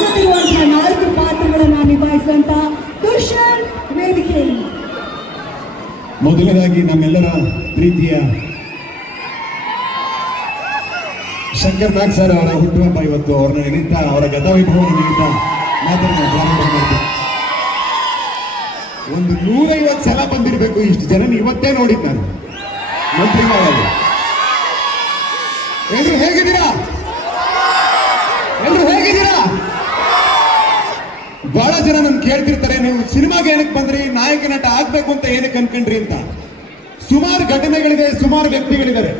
ಆಗುತ್ತಿರುವಂತಹ 4 ಪಾತ್ರಗಳನ್ನು ನಿಭಾಯಿಸುವಂತ ತುಷಾರ್ ವೇದಿಕೆಯಲ್ಲಿ. ಮೊದಲನೇದಾಗಿ ನಮ್ಮೆಲ್ಲರ ಪ್ರೀತಿಯ ಶಂಕರ್ ನಾಗ್ ಸರ್ ಅವರ ಹುಟ್ಟುಹಬ್ಬ ಇವತ್ತು. ಅವ್ರನ್ನ ನಿಮಿತ್ತ, ಅವರ ಗತವೈಭವನ ನಿಮಿತ್ತ ಮಾತನ್ನು ಪ್ರಾರಂಭ ಮಾಡ್ತೀವಿ. ಒಂದು 150 ಸಲ ಬಂದಿರಬೇಕು. ಇಷ್ಟು ಜನ ಇವತ್ತೇ ನೋಡಿದ್ ನಾನು ಮಂತ್ರಿ ಮಾಡಲು. ಎಲ್ರು ಹೇಗಿದ್ದೀರಾ? ಎಲ್ರು ಹೇಗಿದ್ದೀರಾ? ಬಹಳ ಜನ ನನ್ ಕೇಳ್ತಿರ್ತಾರೆ, ನೀವು ಸಿನಿಮಾಗೆ ಏನಕ್ಕೆ ಬಂದ್ರಿ, ನಾಯಕ ನಟ ಆಗ್ಬೇಕು ಅಂತ ಏನಕ್ಕೆ ಅನ್ಕೊಂಡ್ರಿ ಅಂತ. ಸುಮಾರು ಘಟನೆಗಳಿದೆ, ಸುಮಾರು ವ್ಯಕ್ತಿಗಳಿದ್ದಾರೆ.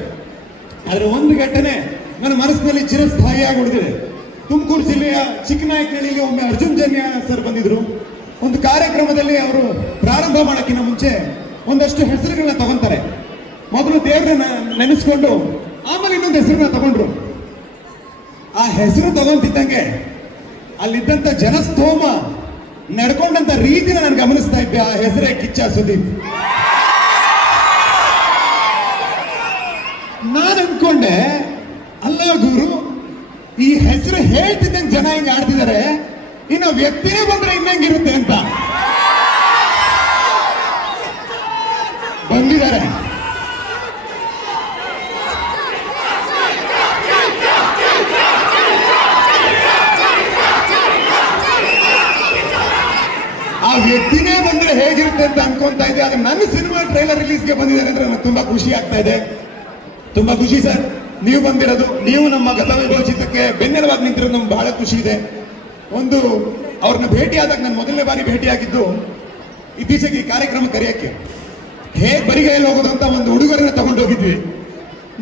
ಆದ್ರೆ ಒಂದು ಘಟನೆ ನನ್ನ ಮನಸ್ಸಿನಲ್ಲಿ ಚಿರಸ್ಥಾಯಿಯಾಗಿ ಉಳಿದಿದೆ. ತುಮಕೂರು ಜಿಲ್ಲೆಯ ಚಿಕ್ಕನಾಯಕನಹಳ್ಳಿಗೆ ಒಮ್ಮೆ ಅರ್ಜುನ್ ಜನ್ಯ ಸರ್ ಬಂದಿದ್ರು. ಒಂದು ಕಾರ್ಯಕ್ರಮದಲ್ಲಿ ಅವರು ಪ್ರಾರಂಭ ಮಾಡೋಕ್ಕಿಂತ ಮುಂಚೆ ಒಂದಷ್ಟು ಹೆಸರುಗಳನ್ನ ತಗೊಂತಾರೆ. ಮೊದಲು ದೇವ್ರನ್ನ ನೆನೆಸ್ಕೊಂಡು ಆಮೇಲೆ ಇನ್ನೊಂದು ಹೆಸರನ್ನ ತಗೊಂಡ್ರು. ಆ ಹೆಸರು ತಗೊಂತಿದ್ದಂಗೆ ಅಲ್ಲಿದ್ದಂತ ಜನಸ್ತೋಮ ನಡ್ಕೊಂಡಂತ ರೀತಿನ ನಾನು ಗಮನಿಸ್ತಾ ಇದ್ದೆ. ಆ ಹೆಸರೇ ಕಿಚ್ಚ ಸುದೀಪ್. ನಾನು ಅನ್ಕೊಂಡೆ, ಅಲ್ಲ ಗುರು, ಈ ಹೆಸರು ಹೇಳ್ತಿದ್ದಂಗೆ ಜನ ಹಿಂಗೆ ಆಡ್ತಿದ್ದಾರೆ, ಇನ್ನು ವ್ಯಕ್ತಿನೇ ಬಂದ್ರೆ ಇನ್ನಂಗಿರುತ್ತೆ ಅಂತ. ಬಂದಿದ್ದಾರೆ. ಆ ವ್ಯಕ್ತಿನೇ ಬಂದ್ರೆ ಹೇಗಿರುತ್ತೆ ಅಂತ ಅನ್ಕೊಂತಾ ಇದ್ದೆ. ಆದ್ರೆ ನನ್ನ ಸಿನಿಮಾ ಟ್ರೈಲರ್ ರಿಲೀಸ್ಗೆ ಬಂದಿದ್ದಾರೆ ಅಂದ್ರೆ ನನಗೆ ತುಂಬಾ ಖುಷಿ ಆಗ್ತಾ ಇದೆ. ತುಂಬಾ ಖುಷಿ ಸರ್, ನೀವು ಬಂದಿರೋದು, ನೀವು ನಮ್ಮ ಗತವೈಭವ ಚಿತ್ರಕ್ಕೆ ಬೆನ್ನೆಲುಬಾಗಿ ನಿಂತಿರೋದು ನಮ್ಗೆ ಬಹಳ ಖುಷಿ ಇದೆ. ಒಂದು ಅವ್ರನ್ನ ಭೇಟಿಯಾದಾಗ ನಾನು ಮೊದಲನೇ ಬಾರಿ ಭೇಟಿಯಾಗಿದ್ದು ಇತ್ತೀಚೆಗೆ ಈ ಕಾರ್ಯಕ್ರಮ ಕರೆಯಕ್ಕೆ. ಹೇಗೆ ಬರಿಗೈಯಲ್ಲಿ ಹೋಗೋದು ಅಂತ ಒಂದು ಹುಡುಗರನ್ನ ತಗೊಂಡು ಹೋಗಿದ್ವಿ.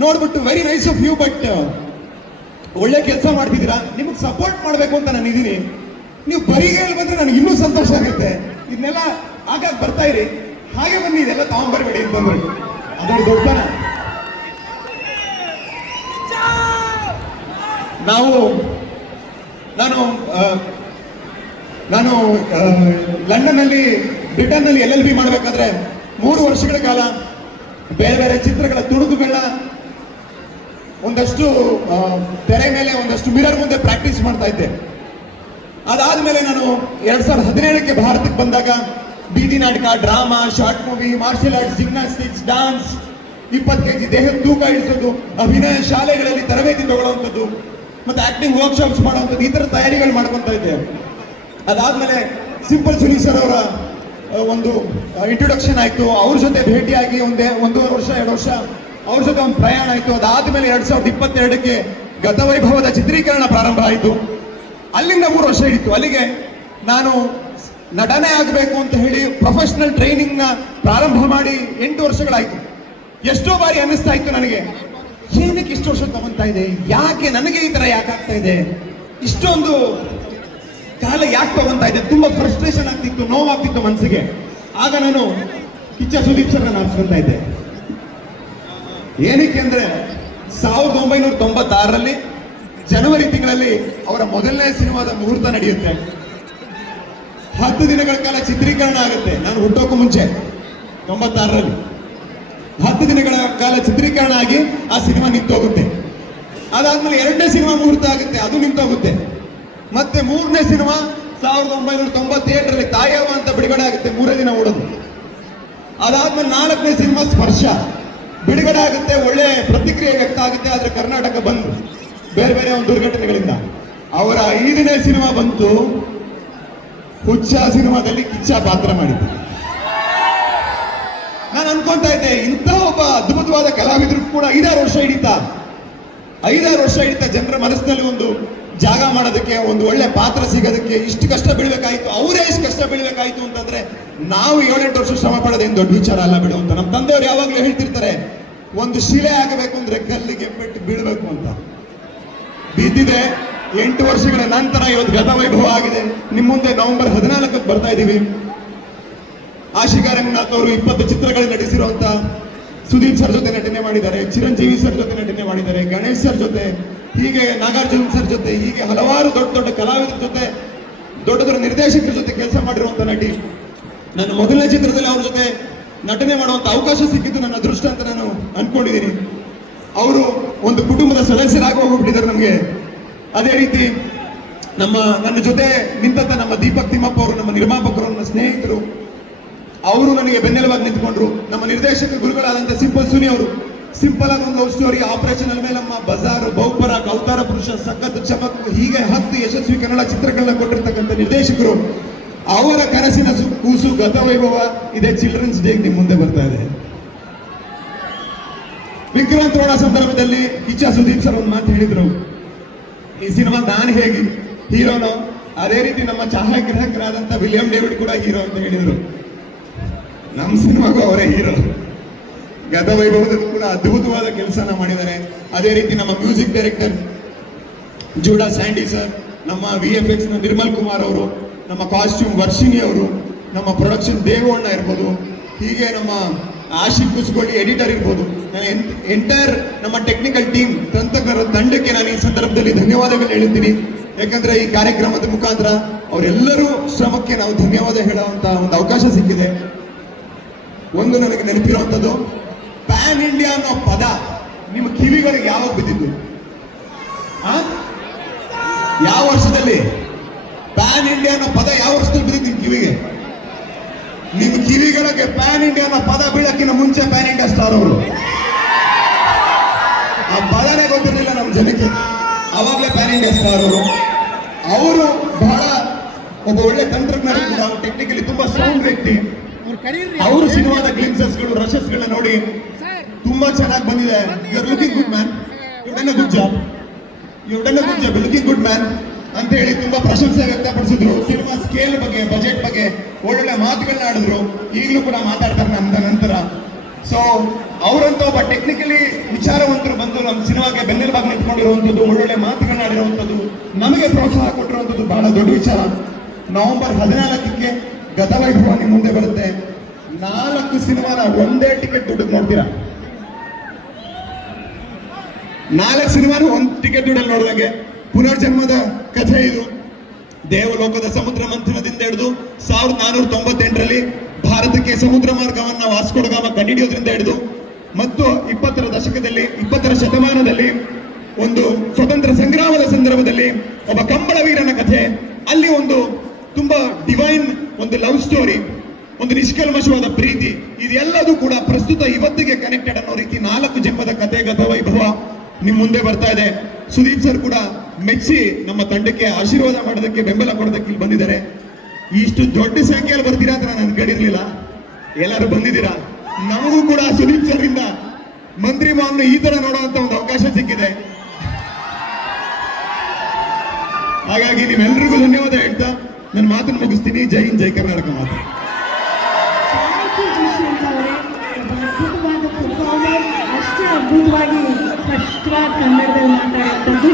ನೋಡ್ಬಿಟ್ಟು very nice of you, but ಒಳ್ಳೆ ಕೆಲಸ ಮಾಡ್ತಿದ್ದೀರಾ, ನಿಮಗೆ ಸಪೋರ್ಟ್ ಮಾಡಬೇಕು ಅಂತ ನಾನು ಇದೀನಿ. ನೀವು ಬರಿಗೈಯಲ್ಲಿ ಬಂದ್ರೆ ನನಗೆ ಇನ್ನೂ ಸಂತೋಷ ಆಗುತ್ತೆ. ಇದನ್ನೆಲ್ಲ ಆಗಾಗ ಬರ್ತಾ ಇರಿ, ಹಾಗೆ ಬನ್ನಿ, ಇದೆಲ್ಲ ತಗೊಂಡ್ಬರ್ಬೇಡಿ ಅಂತಂದ್ರು. ಅದರ ದೊಡ್ಡತನ. ನಾನು ಲಂಡನ್ ನಲ್ಲಿ, ಬ್ರಿಟನ್ ನಲ್ಲಿ LLB ಮಾಡಬೇಕಾದ್ರೆ 3 ವರ್ಷಗಳ ಕಾಲ ಬೇರೆ ಬೇರೆ ಚಿತ್ರಗಳ ತುಣುಕುಗಳನ್ನ ಒಂದಷ್ಟು ತೆರೆ ಮೇಲೆ, ಒಂದಷ್ಟು ಮಿರರ್ ಮುಂದೆ ಪ್ರಾಕ್ಟೀಸ್ ಮಾಡ್ತಾ ಇದ್ದೆ. ಅದಾದ್ಮೇಲೆ ನಾನು 2017ಕ್ಕೆ ಭಾರತಕ್ಕೆ ಬಂದಾಗ ಬೀದಿ ನಾಟಕ, drama, short movie, martial arts, gymnastics, dance, 20 kg ದೇಹದ ತೂಕ ಇಳಿಸೋದು, ಅಭಿನಯ ಶಾಲೆಗಳಲ್ಲಿ ತರಬೇತಿ ತಗೊಳ್ಳುವಂಥದ್ದು, ಮತ್ತೆ ಆಕ್ಟಿಂಗ್ ವರ್ಕ್ಶಾಪ್ಸ್ ಮಾಡುವಂಥದ್ದು, ಈ ತರ ತಯಾರಿಗಳು ಮಾಡ್ಕೊಂತ ಇದ್ದೆ. ಅದಾದ್ಮೇಲೆ ಸಿಂಪಲ್ ಸುನೀಲ್ ಸರ್ ಅವರ ಒಂದು ಇಂಟ್ರೊಡಕ್ಷನ್ ಆಯ್ತು. ಅವ್ರ ಜೊತೆ ಭೇಟಿಯಾಗಿ 1.5 ವರ್ಷ 2 ವರ್ಷ ಅವ್ರ ಜೊತೆ ಒಂದು ಪ್ರಯಾಣ ಆಯ್ತು. ಅದಾದ್ಮೇಲೆ 2022ಕ್ಕೆ ಗತವೈಭವದ ಚಿತ್ರೀಕರಣ ಪ್ರಾರಂಭ ಆಯಿತು. ಅಲ್ಲಿಂದ 3 ವರ್ಷ ಹಿಡಿತು. ಅಲ್ಲಿಗೆ ನಾನು ನಟನೆ ಆಗಬೇಕು ಅಂತ ಹೇಳಿ ಪ್ರೊಫೆಷನಲ್ ಟ್ರೈನಿಂಗ್ ನ ಪ್ರಾರಂಭ ಮಾಡಿ 8 ವರ್ಷಗಳಾಯ್ತು. ಎಷ್ಟೋ ಬಾರಿ ಅನ್ನಿಸ್ತಾ ಇತ್ತು ನನಗೆ, ಏನಕ್ಕೆ ಇಷ್ಟು ವರ್ಷ ತಗೊಂತಾ ಇದೆ, ಯಾಕೆ ನನಗೆ ಈ ತರ ಯಾಕೆ ಆಗ್ತಾ ಇದೆ, ಇಷ್ಟೊಂದು ಕಾಲ ಯಾಕೆ ತಗೊಂತಾ ಇದೆ, ತುಂಬಾ ಫ್ರಸ್ಟ್ರೇಷನ್ ಆಗ್ತಿತ್ತು, ನೋವಾಗ್ತಿತ್ತು ಮನಸ್ಸಿಗೆ. ಆಗ ನಾನು ಕಿಚ್ಚ ಸುದೀಪ್ ಸರ್ ಅನ್ಸ್ಕೊಂತಾ ಇದ್ದೆ. ಏನಕ್ಕೆ ಅಂದ್ರೆ 1996ರಲ್ಲಿ ಜನವರಿ ತಿಂಗಳಲ್ಲಿ ಅವರ ಮೊದಲನೇ ಸಿನಿಮಾದ ಮುಹೂರ್ತ ನಡೆಯುತ್ತೆ. 10 ದಿನಗಳ ಕಾಲ ಚಿತ್ರೀಕರಣ ಆಗುತ್ತೆ. ನಾನು ಹುಟ್ಟೋಕ್ಕೂ ಮುಂಚೆ 96ರಲ್ಲಿ 10 ದಿನಗಳ ಕಾಲ ಚಿತ್ರೀಕರಣ ಆಗಿ ಆ ಸಿನಿಮಾ ನಿಂತೋಗುತ್ತೆ. ಅದಾದ್ಮೇಲೆ 2ನೇ ಸಿನಿಮಾ ಮುಹೂರ್ತ ಆಗುತ್ತೆ, ಅದು ನಿಂತೋಗುತ್ತೆ. ಮತ್ತೆ 3ನೇ ಸಿನಿಮಾ 1997ರಲ್ಲಿ ತಾಯವ್ವ ಅಂತ ಬಿಡುಗಡೆ ಆಗುತ್ತೆ, 3 ದಿನ ಓಡೋದು. ಅದಾದ್ಮೇಲೆ 4ನೇ ಸಿನಿಮಾ ಸ್ಪರ್ಶ ಬಿಡುಗಡೆ ಆಗುತ್ತೆ, ಒಳ್ಳೆ ಪ್ರತಿಕ್ರಿಯೆ ವ್ಯಕ್ತ ಆಗುತ್ತೆ. ಆದ್ರೆ ಕರ್ನಾಟಕ ಬಂದು ಬೇರೆ ಬೇರೆ ಒಂದು ದುರ್ಘಟನೆಗಳಿಂದ ಅವರ 5ನೇ ಸಿನಿಮಾ ಬಂತು. ಹುಚ್ಚ ಸಿನಿಮಾದಲ್ಲಿ ಕಿಚ್ಚ ಪಾತ್ರ ಮಾಡಿದ್ರು. ನಾನು ಅನ್ಕೊಂತಾ ಇದ್ದೆ, ಇಂಥ ಒಬ್ಬ ಅದ್ಭುತವಾದ ಕಲಾವಿದರು ಕೂಡ 5-6 ವರ್ಷ ಹಿಡಿತಾ ಜನರ ಮನಸ್ಸಿನಲ್ಲಿ ಒಂದು ಜಾಗ ಮಾಡೋದಕ್ಕೆ, ಒಂದು ಒಳ್ಳೆ ಪಾತ್ರ ಸಿಗೋದಕ್ಕೆ ಇಷ್ಟು ಕಷ್ಟ ಬೀಳ್ಬೇಕಾಯ್ತು. ಅವರೇ ಇಷ್ಟು ಕಷ್ಟ ಬೀಳ್ಬೇಕಾಯ್ತು ಅಂತಂದ್ರೆ ನಾವು 7-8 ವರ್ಷ ಶ್ರಮ ಪಡೋದೇನು ದೊಡ್ಡ ವಿಚಾರ ಅಲ್ಲ ಬಿಡು ಅಂತ. ನಮ್ಮ ತಂದೆಯವರು ಯಾವಾಗಲೂ ಹೇಳ್ತಿರ್ತಾರೆ, ಒಂದು ಶಿಲೆ ಆಗಬೇಕು ಅಂದ್ರೆ ಕಲ್ಲಿಗೆ ಪೆಟ್ಟು ಬೀಳ್ಬೇಕು ಅಂತ. ಬಿದ್ದಿದೆ. 8 ವರ್ಷಗಳ ನಂತರ ಇವತ್ತು ಗತವೈಭವ ಆಗಿದೆ. ನಿಮ್ಮ ಮುಂದೆ ನವೆಂಬರ್ 14ಕ್ಕೆ ಬರ್ತಾ ಇದ್ದೀವಿ. ಆಶಿಕಾ ರಂಗನಾಥ್ ಅವರು 20 ಚಿತ್ರಗಳಲ್ಲಿ ನಟಿಸಿರುವಂತ ಸುದೀಪ್ ಸರ್ ಜೊತೆ ನಟನೆ ಮಾಡಿದ್ದಾರೆ, ಚಿರಂಜೀವಿ ಸರ್ ಜೊತೆ ನಟನೆ ಮಾಡಿದ್ದಾರೆ, ಗಣೇಶ್ ಸರ್ ಜೊತೆ, ಹೀಗೆ ನಾಗಾರ್ಜುನ ಸರ್ ಜೊತೆ, ಹೀಗೆ ಹಲವಾರು ದೊಡ್ಡ ದೊಡ್ಡ ಕಲಾವಿದರ ಜೊತೆ, ದೊಡ್ಡ ದೊಡ್ಡ ನಿರ್ದೇಶಕರ ಜೊತೆ ಕೆಲಸ ಮಾಡಿರುವಂತ ನಟಿ. ನನ್ನ ಮೊದಲನೇ ಚಿತ್ರದಲ್ಲಿ ಅವ್ರ ಜೊತೆ ನಟನೆ ಮಾಡುವಂತ ಅವಕಾಶ ಸಿಕ್ಕಿದ್ದು ನನ್ನ ಅದೃಷ್ಟ ಅಂತ ನಾನು ಅನ್ಕೊಂಡಿದ್ದೀನಿ. ಅವರು ಒಂದು ಕುಟುಂಬದ ಸದಸ್ಯರಾಗಿ ಹೋಗ್ಬಿಟ್ಟಿದ್ದಾರೆ ನಮಗೆ. ಅದೇ ರೀತಿ ನನ್ನ ಜೊತೆ ನಿಂತ ನಮ್ಮ ದೀಪಕ್ ತಿಮ್ಮಪ್ಪ ಅವರು, ನಮ್ಮ ನಿರ್ಮಾಪಕರು, ನನ್ನ ಸ್ನೇಹಿತರು, ಅವರು ನನಗೆ ಬೆನ್ನೆಲುಬಾಗಿ ನಿಂತ್ಕೊಂಡ್ರು. ನಮ್ಮ ನಿರ್ದೇಶಕ ಗುರುಗಳಾದಂಥ ಸಿಂಪಲ್ ಸುನಿ ಅವರು ಸಿಂಪಲ್ ಆಗಿ ಒಂದು ಲವ್ ಸ್ಟೋರಿ, ಆಪರೇಷನ್ ಅಲ್ಮೇಲಮ್ಮ, ಬಜಾರು, ಬಹುಪರಾಕ್, ಅವತಾರ ಪುರುಷ, ಸಖತ್, ಚಮಕ್, ಹೀಗೆ 10 ಯಶಸ್ವಿ ಕನ್ನಡ ಚಿತ್ರಗಳನ್ನ ಕೊಟ್ಟಿರ್ತಕ್ಕಂಥ ನಿರ್ದೇಶಕರು, ಅವರ ಕನಸಿನ ಕೂಸು ಗತವೈಭವ ಇದೇ ಚಿಲ್ಡ್ರನ್ಸ್ ಡೇ ನಿಮ್ ಮುಂದೆ ಬರ್ತಾ ಇದೆ. ವಿಕ್ರಾಂತ್ ರೋಣ ಸಂದರ್ಭದಲ್ಲಿ ಕಿಚ್ಚ ಸುದೀಪ್ ಸರ್ ಒಂದು ಮಾತು ಹೇಳಿದ್ರು, ಈ ಸಿನಿಮಾ ನಾನು ಹೇಗೆ ಹೀರೋನೋ ಅದೇ ರೀತಿ ನಮ್ಮ ಛಾಯಾಗ್ರಾಹಕರಾದಂಥ ವಿಲಿಯಂ ಡೇವಿಡ್ ಕೂಡ ಹೀರೋ ಅಂತ ಹೇಳಿದ್ರು. ನಮ್ಮ ಸಿನಿಮಾಗೂ ಅವರೇ ಹೀರೋ. ಗತವೈಭವದಲ್ಲೂ ಕೂಡ ಅದ್ಭುತವಾದ ಕೆಲಸನ ಮಾಡಿದ್ದಾರೆ. ಅದೇ ರೀತಿ ನಮ್ಮ music director Judah Sandy sir, ನಮ್ಮ VFX ನ ನಿರ್ಮಲ್ ಕುಮಾರ್ ಅವರು, ನಮ್ಮ ಕಾಸ್ಟ್ಯೂಮ್ ವರ್ಷಿಣಿ ಅವರು, ನಮ್ಮ ಪ್ರೊಡಕ್ಷನ್ ದೇವಣ್ಣ ಇರ್ಬೋದು, ಹೀಗೆ ನಮ್ಮ ಆಶಿಕ್ ಕುಸ್ಗೋಳಿ ಎಡಿಟರ್ ಇರ್ಬೋದು, ಎಂಟೈರ್ ನಮ್ಮ ಟೆಕ್ನಿಕಲ್ ಟೀಮ್, ತಂತ್ರಜ್ಞರ ತಂಡಕ್ಕೆ ನಾನು ಈ ಸಂದರ್ಭದಲ್ಲಿ ಧನ್ಯವಾದಗಳು ಹೇಳ್ತೀನಿ. ಯಾಕಂದ್ರೆ ಈ ಕಾರ್ಯಕ್ರಮದ ಮುಖಾಂತರ ಅವರೆಲ್ಲರೂ ಶ್ರಮಕ್ಕೆ ನಾವು ಧನ್ಯವಾದ ಹೇಳುವಂತ ಒಂದು ಅವಕಾಶ ಸಿಕ್ಕಿದೆ. ಒಂದು ನನಗೆ ನೆನಪಿರುವಂಥದ್ದು, ಪ್ಯಾನ್ ಇಂಡಿಯಾ ಅನ್ನೋ ಪದ ನಿಮ್ಮ ಕಿವಿಗಳಿಗೆ ಯಾವಾಗ ಬಿದ್ದಿದ್ದು? ಯಾವ ವರ್ಷದಲ್ಲಿ ಪ್ಯಾನ್ ಇಂಡಿಯಾ ಅನ್ನೋ ಪದ ಯಾವ ವರ್ಷದಲ್ಲಿ ಬಿದ್ದಿದ್ದು ನಿಮ್ಮ ಕಿವಿಗೆ? ನಿಮ್ಮ ಕಿವಿಗಳಿಗೆ ಪ್ಯಾನ್ ಇಂಡಿಯಾ ಅನ್ನೋ ಪದ ಬೀಳಕ್ಕಿಂತ ಮುಂಚೆ ಪ್ಯಾನ್ ಇಂಡಿಯಾ ಸ್ಟಾರ್ ಅವರು, ಆ ಪದನೇ ಗೊತ್ತಿರಲಿಲ್ಲ ನಮ್ಮ ಜನಕ್ಕೆ, ಅವಾಗಲೇ ಪ್ಯಾನ್ ಇಂಡಿಯಾ ಸ್ಟಾರ್ ಅವರು ಬಹಳ ಒಬ್ಬ ಒಳ್ಳೆ ತಂತ್ರಜ್ಞರು ಕೂಡ, ಟೆಕ್ನಿಕಲಿ ತುಂಬಾ ಸ್ಟ್ರಾಂಗ್ ವ್ಯಕ್ತಿ. ಅವರು ಸಿನಿಮಾದ ಗ್ಲಿಮ್ಸಸ್ಗಳು, ರಶಸ್ಗಳನ್ನ ನೋಡಿ ತುಂಬಾ ಚೆನ್ನಾಗಿ ಬಂದಿದೆ. You are looking good man, you done a good job, you done a good job, looking good man ಅಂತ ಹೇಳಿ ತುಂಬಾ ಪ್ರಶಂಸೆ ವ್ಯಕ್ತಪಡಿಸಿದ್ರು. ಸಿನಿಮಾ ಸ್ಕೇಲ್ ಬಗ್ಗೆ, ಬಜೆಟ್ ಬಗ್ಗೆ ಒಳ್ಳೊಳ್ಳೆ ಮಾತುಗಳನ್ನ ಆಡಿದ್ರು. ಈಗಲೂ ಕೂಡ ಮಾತಾಡ್ತಾರೆ ನಮ್ಮ ನಂತರ. ಸೊ ಅವರಂತೂ ಒಬ್ಬ ಟೆಕ್ನಿಕಲಿ ವಿಚಾರವಂತರು ಬಂದು ನಮ್ಮ ಸಿನಿಮಾಗೆ ಬೆನ್ನೆಲುಬಾಗಿ ನಿಂತ್ಕೊಂಡಿರುವಂಥದ್ದು, ಒಳ್ಳೊಳ್ಳೆ ಮಾತುಗಳನ್ನ ಆಡಿರುವಂಥದ್ದು, ನಮಗೆ ಪ್ರೋತ್ಸಾಹ ಕೊಟ್ಟಿರುವಂಥದ್ದು ಬಹಳ ದೊಡ್ಡ ವಿಚಾರ. ನವೆಂಬರ್ 14ಕ್ಕೆ ಗತವೈಭವ ನಿಮ್ಮ ಮುಂದೆ ಬರುತ್ತೆ. 4 ಸಿನಿಮಾನ ಒಂದೇ ಟಿಕೆಟ್ ದುಡ್ಡು ನೋಡ್ತೀರಾ? 4 ಸಿನಿಮಾನು ಒಂದು ಟಿಕೆಟ್ ದುಡ್ಡಲ್ಲಿ ನೋಡಿದಾಗೆ. ಪುನರ್ಜನ್ಮದ ಕಥೆ ಇದು. ದೇವಲೋಕದ ಸಮುದ್ರ ಮಂಥನದಿಂದ ಹಿಡಿದು 1498ರಲ್ಲಿ ಭಾರತಕ್ಕೆ ಸಮುದ್ರ ಮಾರ್ಗವನ್ನ ವಾಸ್ಕೋ ಡ ಗಾಮ ಕಂಡುಹಿಡಿಯೋದ್ರಿಂದ ಹಿಡಿದು ಮತ್ತು 20ರ ದಶಕದಲ್ಲಿ, 20ರ ಶತಮಾನದಲ್ಲಿ ಒಂದು ಸ್ವತಂತ್ರ ಸಂಗ್ರಾಮದ ಸಂದರ್ಭದಲ್ಲಿ ಒಬ್ಬ ಕಂಬಳವೀರನ ಕಥೆ, ಅಲ್ಲಿ ಒಂದು ತುಂಬಾ ಡಿವೈನ್ ಒಂದು ಲವ್ ಸ್ಟೋರಿ, ಒಂದು ನಿಷ್ಕಲ್ಮಶವಾದ ಪ್ರೀತಿ, ಇದೆಲ್ಲದೂ ಕೂಡ ಪ್ರಸ್ತುತ ಇವತ್ತಿಗೆ ಕನೆಕ್ಟೆಡ್ ಅನ್ನೋ ರೀತಿ 4 ಜನ್ಮದ ಕಥೆ ಗತವೈಭವ ನಿಮ್ ಮುಂದೆ ಬರ್ತಾ ಇದೆ. ಸುದೀಪ್ ಸರ್ ಕೂಡ ಮೆಚ್ಚಿ ನಮ್ಮ ತಂಡಕ್ಕೆ ಆಶೀರ್ವಾದ ಮಾಡೋದಕ್ಕೆ, ಬೆಂಬಲ ಕೊಡೋದಕ್ಕೆ ಇಲ್ಲಿ ಬಂದಿದ್ದಾರೆ. ಇಷ್ಟು ದೊಡ್ಡ ಸಂಖ್ಯೆಯಲ್ಲಿ ಬರ್ತೀರಾ ಅಂತ ನಾನು ಅನ್ಕೊಂಡಿರ್ಲಿಲ್ಲ. ಎಲ್ಲರೂ ಬಂದಿದ್ದೀರಾ. ನಮಗೂ ಕೂಡ ಸುದೀಪ್ ಸರ್ ಇಂದ ಮಂತ್ರಿ ಮಾವನ್ನ ಈ ತರ ನೋಡುವಂತ ಒಂದು ಅವಕಾಶ ಸಿಕ್ಕಿದೆ. ಹಾಗಾಗಿ ನೀವೆಲ್ಲರಿಗೂ ಧನ್ಯವಾದ ಹೇಳ್ತಾ ನನ್ನ ಮಾತನ್ನು ಮುಗಿಸ್ತೀನಿ. ಜೈ ಹಿಂದ್, ಜೈ ಕರ್ನಾಟಕ ಮಾತು. ಅಷ್ಟೇ ಅದ್ಭುತವಾಗಿ ಸ್ಪಷ್ಟವಾಗಿ ಕನ್ನಡದಲ್ಲಿ ಮಾತಾಡುವಂಥದ್ದು